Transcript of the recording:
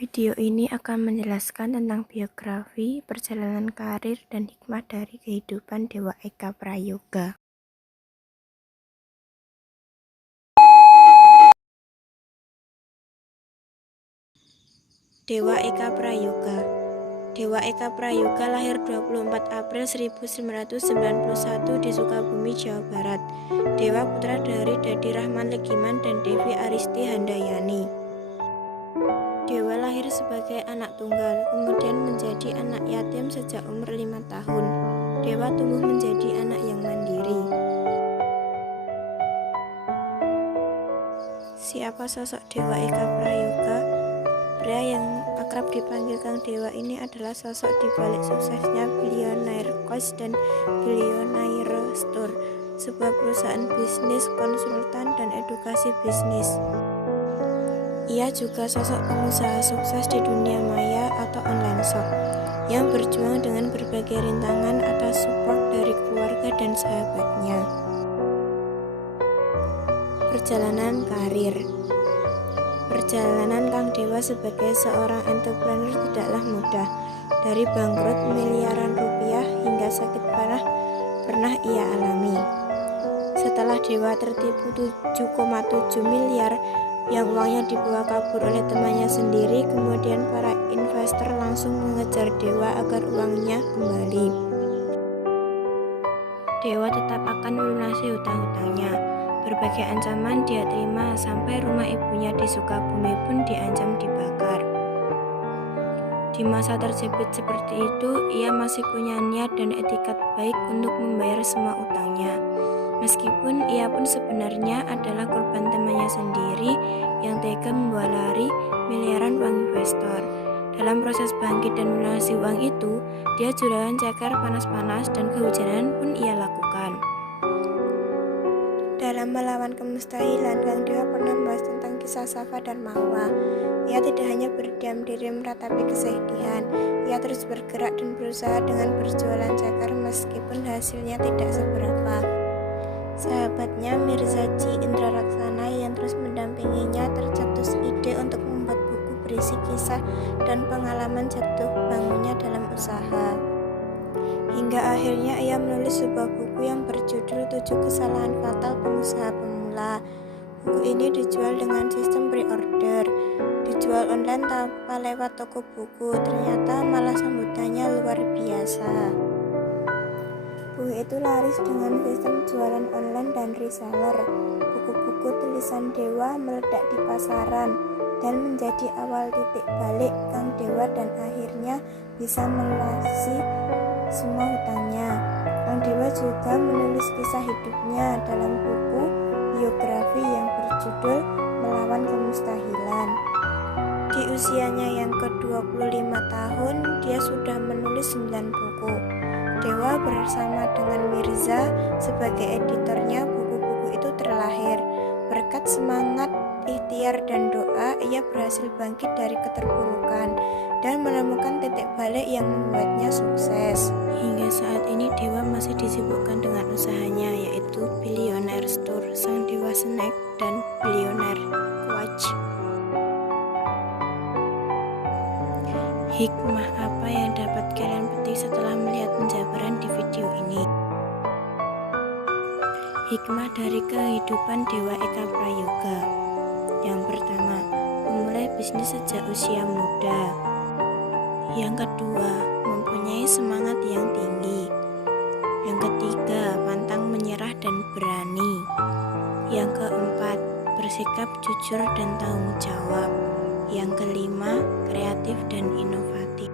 Video ini akan menjelaskan tentang biografi, perjalanan karir, dan hikmah dari kehidupan Dewa Eka Prayoga. Dewa Eka Prayoga. Dewa Eka Prayoga lahir 24 April 1991 di Sukabumi, Jawa Barat. Dewa putra dari Dadi Rahman Legiman dan Devi Aristi Handayani. Dewa lahir sebagai anak tunggal, kemudian menjadi anak yatim sejak umur 5 tahun. Dewa tumbuh menjadi anak yang mandiri. Siapa sosok Dewa Eka Prayoga? Pria yang akrab dipanggil Kang Dewa ini adalah sosok di balik suksesnya Billionaire Coach dan Billionaire Store, sebuah perusahaan bisnis, konsultan, dan edukasi bisnis. Ia juga sosok pengusaha sukses di dunia maya atau online shop yang berjuang dengan berbagai rintangan atas support dari keluarga dan sahabatnya. Perjalanan karir. Perjalanan Kang Dewa sebagai seorang entrepreneur tidaklah mudah. Dari bangkrut miliaran rupiah hingga sakit parah pernah ia alami. Setelah Dewa tertipu 7,7 miliar yang uangnya dibawa kabur oleh temannya sendiri, kemudian para investor langsung mengejar Dewa agar uangnya kembali. Dewa tetap akan melunasi hutang-hutangnya. Berbagai ancaman dia terima, sampai rumah ibunya di Sukabumi pun diancam dibakar. Di masa terjepit seperti itu, ia masih punya niat dan etikat baik untuk membayar semua utangnya. Meskipun ia pun sebenarnya adalah korban temannya sendiri yang tega membawa lari miliaran uang investor. Dalam proses bangkit dan melunasi uang itu, dia jualan ceker panas-panas dan kehujanan pun ia lakukan. Dalam melawan kemustahilan, Kang Dewa pernah membahas tentang kisah Safa dan Marwa. Ia tidak hanya berdiam diri meratapi kesedihan, ia terus bergerak dan berusaha dengan berjualan ceker meskipun hasilnya tidak seberapa. Sahabatnya Mirza Ji Indra Raksana yang terus mendampinginya tercetus ide untuk membuat buku berisi kisah dan pengalaman jatuh bangunnya dalam usaha. Hingga akhirnya ia menulis sebuah buku yang berjudul 7 Kesalahan Fatal Pengusaha Pemula. Buku ini dijual dengan sistem pre-order, dijual online tanpa lewat toko buku. Ternyata malah sambutannya luar biasa. Buku itu laris dengan sistem jualan online dan reseller. Buku-buku tulisan Dewa meledak di pasaran dan menjadi awal titik balik Kang Dewa dan akhirnya bisa melunasi semua hutangnya. Kang Dewa juga menulis kisah hidupnya dalam buku biografi yang berjudul Melawan Kemustahilan. Di usianya yang ke-25 tahun, dia sudah menulis 9 buku. Dewa bersama dengan Mirza sebagai editornya, buku-buku itu terlahir. Berkat semangat, ikhtiar, dan doa, ia berhasil bangkit dari keterpurukan dan menemukan titik balik yang membuatnya sukses. Hingga saat ini Dewa masih disibukkan dengan usahanya, yaitu Billionaire Store, Sang Dewa Snack, dan Billionaire Coach. Hikmah apa yang dapat kalian petik setelah melihat penjabaran di video ini? Hikmah dari kehidupan Dewa Eka Prayoga. Yang pertama, memulai bisnis sejak usia muda. Yang kedua, mempunyai semangat yang tinggi. Yang ketiga, pantang menyerah dan berani. Yang keempat, bersikap jujur dan tanggung jawab. Yang kelima, kreatif dan inovatif.